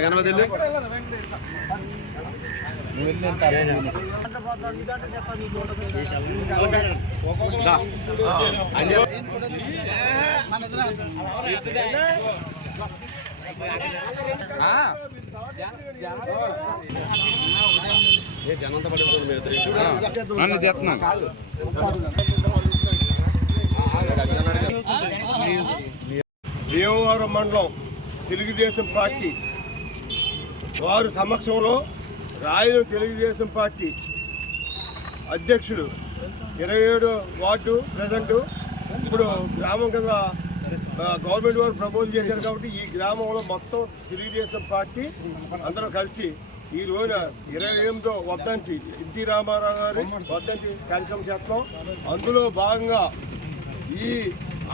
గణపతి జనంతా పడిపోతుంది మీరు ఇద్దరు. నన్ను చేస్తున్నాను దేవవరం మండలం తెలుగుదేశం పార్టీ వారు సమక్షంలో రాయలు తెలుగుదేశం పార్టీ అధ్యక్షుడు. ఇరవై ఏడు వార్డు ప్రజెంట్ ఇప్పుడు గ్రామం కింద గవర్నమెంట్ వారు ప్రపోజ్ చేశారు కాబట్టి ఈ గ్రామంలో మొత్తం తెలుగుదేశం పార్టీ అందరూ కలిసి ఈ రోజున ఇరవై ఎనిమిదో వద్దంతి ఎన్టీ రామారావు గారి వద్దంతి కార్యక్రమం చేస్తాం అందులో భాగంగా ఈ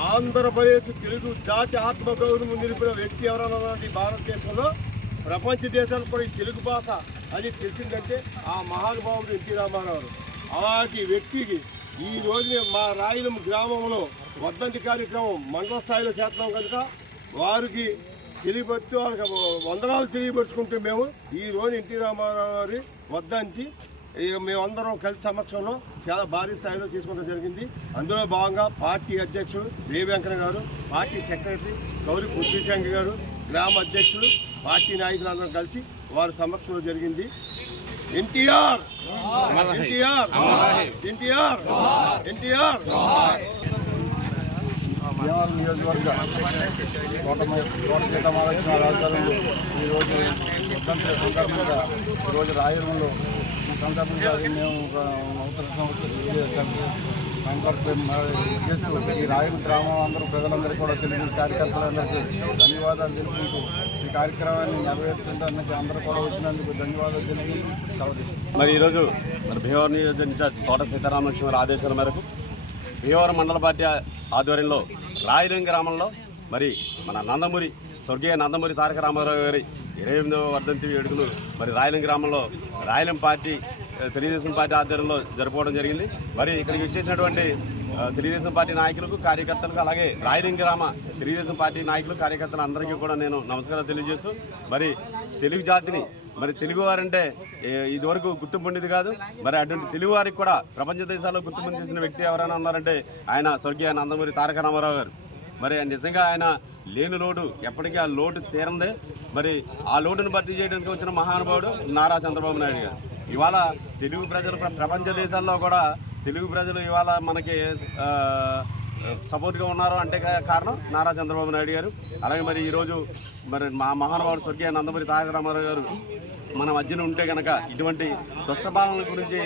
ఆంధ్రప్రదేశ్ తెలుగు జాతి ఆత్మగౌరవం నిలిపిన వ్యక్తి ఎవరన్నా భారతదేశంలో ప్రపంచ దేశాలు కూడా ఈ తెలుగు భాష అది తెలిసిందంటే ఆ మహానుభావుడు ఎన్టీ రామారావు. అలాంటి వ్యక్తికి ఈ రోజున మా రాయలం గ్రామంలో వర్ధంతి కార్యక్రమం మండల స్థాయిలో చేస్తున్నాం కనుక వారికి తెలియపరుచు వాళ్ళకి వందనాలు తెలియపరుచుకుంటే మేము ఈ రోజు ఎన్టీ రామారావు గారి వర్ధంతి ఇక మేమందరం కలిసి సమక్షంలో చాలా భారీ స్థాయిలో చేసుకోవడం జరిగింది. అందులో భాగంగా పార్టీ అధ్యక్షుడు దేవి గారు పార్టీ సెక్రటరీ గౌరీ బుద్ధిశంకర్ గారు గ్రామ అధ్యక్షులు పార్టీ నాయకులందరం కలిసి వారి సమక్షంలో జరిగింది. ఎన్టీఆర్! ఎన్టీఆర్! ఎన్టీఆర్! ఎన్టీఆర్! భీమవరం నియోజకవర్గ కోట కోట సీతామహాలక్ష్మి రాజధానిలో ఈరోజు స్వతంత్ర సందర్భంగా ఈరోజు రాయలంలో ఈ సందర్భంగా మేము ఒక నూతన సంవత్సరం చేస్తూ ఈ రాయల గ్రామం అందరూ ప్రజలందరికీ కూడా తెలియని కార్యకర్తలందరికీ ధన్యవాదాలు తెలుపుకుంటూ ఈ కార్యక్రమాన్ని నెరవేర్చడానికి అందరూ కూడా వచ్చినందుకు ధన్యవాదాలు తెలుపుకుంటూ మరి ఈరోజు మరి భీమవరం నియోజక ఇన్ఛార్జ్ తోట సీతారామలక్ష్మి ఆదేశాల మేరకు భీమవరం మండల పార్టీ ఆధ్వర్యంలో రాయలింగ గ్రామంలో మరి మన నందమూరి స్వర్గీయ నందమూరి తారక రామారావు గారి ఇరవై ఎనిమిదవ వర్ధంతి వేడుకలు మరి రాయలం గ్రామంలో రాయలం పార్టీ తెలుగుదేశం పార్టీ ఆధ్వర్యంలో జరుపుకోవడం జరిగింది. మరి ఇక్కడికి వచ్చేసినటువంటి తెలుగుదేశం పార్టీ నాయకులకు కార్యకర్తలకు అలాగే రాయలింగ గ్రామ తెలుగుదేశం పార్టీ నాయకులు కార్యకర్తలు అందరికీ కూడా నేను నమస్కారం తెలియజేస్తూ మరి తెలుగు జాతిని మరి తెలుగువారంటే ఇదివరకు గుర్తింపు ఉండేది కాదు. మరి అటువంటి తెలుగువారికి కూడా ప్రపంచ దేశాల్లో గుర్తింపు చేసిన వ్యక్తి ఎవరైనా ఉన్నారంటే ఆయన స్వర్గీయ నందమూరి తారక రామారావు గారు. మరి నిజంగా ఆయన లేని లోటు ఎప్పటికీ ఆ లోటు తీరంది. మరి ఆ లోటును భర్తీ చేయడానికి వచ్చిన మహానుభావుడు నారా చంద్రబాబు నాయుడు గారు. ఇవాళ తెలుగు ప్రజలు ప్ర- ప్రపంచ దేశాల్లో కూడా తెలుగు ప్రజలు ఇవాళ మనకి సపోర్ట్గా ఉన్నారు అంటే కారణం నారా చంద్రబాబు నాయుడు గారు. అలాగే మరి ఈరోజు మరి మా మహానుభావుడు స్వర్గీయ నందమూరి తారక రామారావు గారు మన మధ్యన ఉంటే కనుక ఇటువంటి దుష్టపాలన గురించి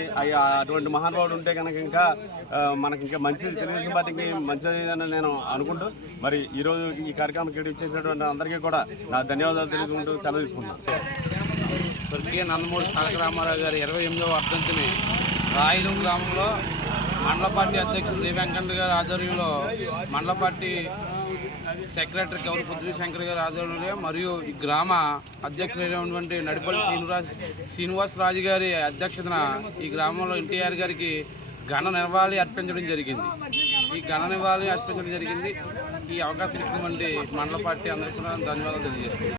అటువంటి మహానుభావుడు ఉంటే కనుక ఇంకా మనకి ఇంకా మంచిది తెలుగుదేశం పార్టీకి మంచిది అని నేను అనుకుంటూ మరి ఈరోజు ఈ కార్యక్రమానికి ఇచ్చేసినటువంటి అందరికీ కూడా నా ధన్యవాదాలు తెలుసుకుంటూ సెలవు తీసుకుంటాను స్వర్గీయ నందమూరి తారక రామారావు గారి ఇరవై ఎనిమిదవ వర్ధంతిని రాయలం గ్రామంలో మండల పార్టీ అధ్యక్షుడు దేవి వెంకన్న గారి ఆధ్వర్యంలో మండల పార్టీ సెక్రటరీ గౌరి పృథ్వీ శంకర్ గారి ఆధ్వర్యంలో మరియు ఈ గ్రామ అధ్యక్షులైనటువంటి నడిపల్లి శ్రీనివాస్ శ్రీనివాస్ రాజు గారి అధ్యక్షతన ఈ గ్రామంలో ఎన్టీఆర్ గారికి ఘన నివాళి అర్పించడం జరిగింది ఈ ఘన నివాళి అర్పించడం జరిగింది ఈ అవకాశం ఇచ్చినటువంటి మండల పార్టీ అందరికీ కూడా ధన్యవాదాలు తెలియజేస్తున్నాను